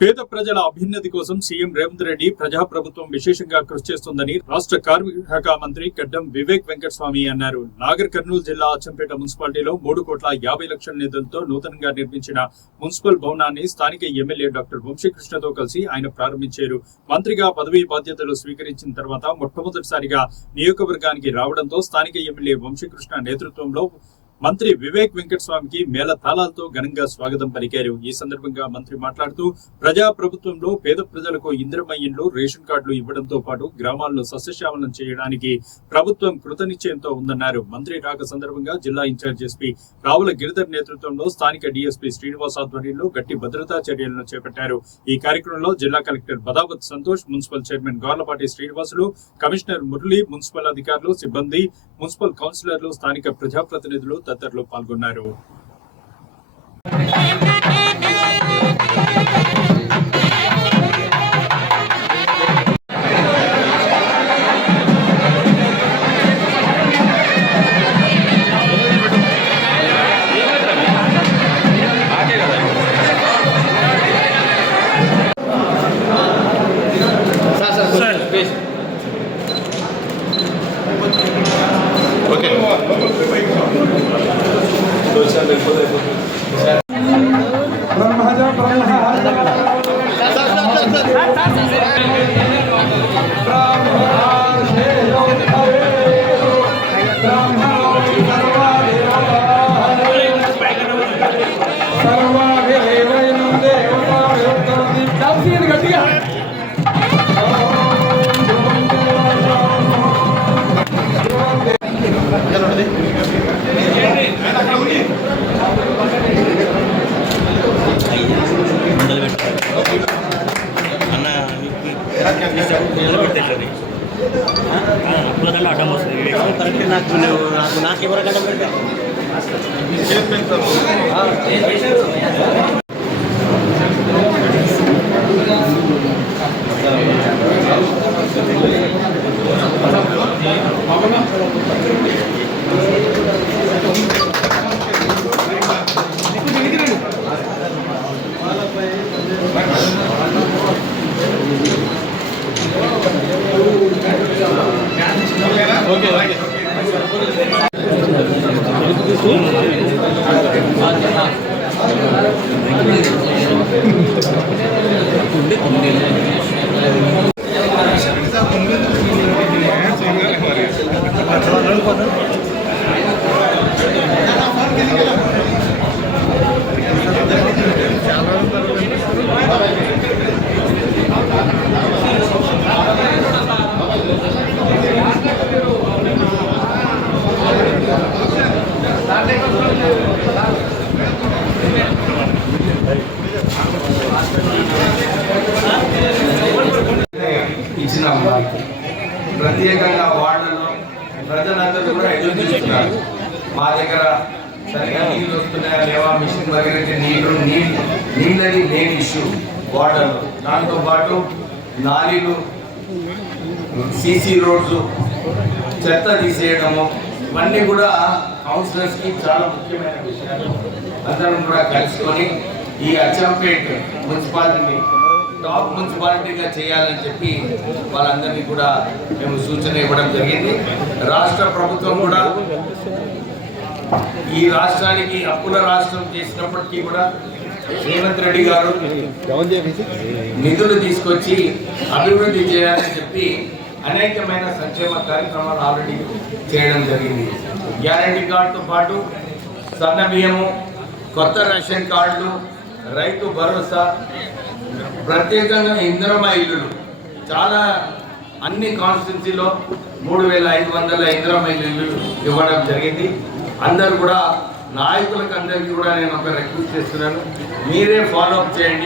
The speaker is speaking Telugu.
పేద ప్రజల అభ్యున్నతి కోసం సీఎం రేవంత్ రెడ్డి ప్రజాప్రభుత్వం విశేషంగా కృషి చేస్తోందని రాష్ట్ర కార్మిక శాఖ మంత్రి గడ్డం వివేక్ వెంకటస్వామి అన్నారు. నాగర్ కర్నూలు జిల్లా అచ్చంపేట మున్సిపాలిటీలో 3,50,00,000 నిధులతో నూతనంగా నిర్మించిన మున్సిపల్ భవనాన్ని స్థానిక ఎమ్మెల్యే డాక్టర్ వంశీకృష్ణతో కలిసి ఆయన ప్రారంభించారు. మంత్రిగా పదవీ బాధ్యతలు స్వీకరించిన తర్వాత మొట్టమొదటిసారిగా నియోజకవర్గానికి రావడంతో స్థానిక ఎమ్మెల్యే వంశీకృష్ణ నేతృత్వంలో మంత్రి వివేక్ వెంకటస్వామికి మేళ తాళాలతో ఘనంగా స్వాగతం పలికారు. ఈ సందర్భంగా మంత్రి మాట్లాడుతూ ప్రజా ప్రభుత్వంలో పేద ప్రజలకు ఇందిరమ్మ ఇండ్లు, రేషన్ కార్డులు ఇవ్వడంతో పాటు గ్రామాలను సస్యశ్యామలం చేయడానికి ప్రభుత్వం కృతనిశ్చయంతో ఉందన్నారు. మంత్రి రాక సందర్భంగా జిల్లా ఇన్ఛార్జ్ ఎస్పీ రావుల గిరిధర్ నేతృత్వంలో స్థానిక డీఎస్పీ శ్రీనివాస్ ఆధ్వర్యంలో గట్టి భద్రతా చర్యలను చేపట్టారు. ఈ కార్యక్రమంలో జిల్లా collector Badavath Santosh, municipal chairman Garlapati Srinivasulu, commissioner Murali, municipal అధికారులు, సిబ్బంది, మున్సిపల్ కౌన్సిలర్లు, స్థానిక ప్రజాప్రతినిధులు తదితరులు పాల్గొన్నారు. ప్రత్యేకంగా వార్డులో ప్రజలందరూ కూడా ఎదురు చూస్తున్నారు. మా దగ్గర సరిగా నీళ్ళు వస్తున్నాయా లేవా, మిషన్ దగ్గర నీళ్ళని లేని ఇష్యూ వార్డులో. దాంతోపాటు నాలీలు, సీసీ రోడ్స్, చెత్త తీసేయడము, ఇవన్నీ కూడా కౌన్సిలర్స్కి చాలా ముఖ్యమైన విషయాలు. అందరం కూడా కలుసుకొని ఈ అచ్చంపేట్ మున్సిపాలిటీని టాప్ మున్సిపాలిటీగా చేయాలని చెప్పి వాళ్ళందరినీ కూడా మేము సూచన ఇవ్వడం జరిగింది. రాష్ట్ర ప్రభుత్వం కూడా ఈ రాష్ట్రానికి అప్పుల రాష్ట్రం చేసినప్పటికీ కూడా రేవంత్ రెడ్డి గారు నిధులు తీసుకొచ్చి అభివృద్ధి చేయాలని చెప్పి అనేకమైన సంక్షేమ కార్యక్రమాలు ఆల్రెడీ చేయడం జరిగింది. గ్యారంటీ కార్డుతో పాటు సన్న బియ్యము, కొత్త రేషన్ కార్డులు, రైతు భరోసా, ప్రత్యేకంగా ఇందిరమ్మ ఇల్లులు చాలా అన్ని కాన్స్టిట్యున్సీలో 3,500 ఇందిరమ్మ ఇల్లు ఇవ్వడం జరిగింది. అందరూ కూడా నాయకులకు అందరికీ కూడా నేను ఒక రిక్వెస్ట్ చేస్తున్నాను, మీరే ఫాలో అప్ చేయండి.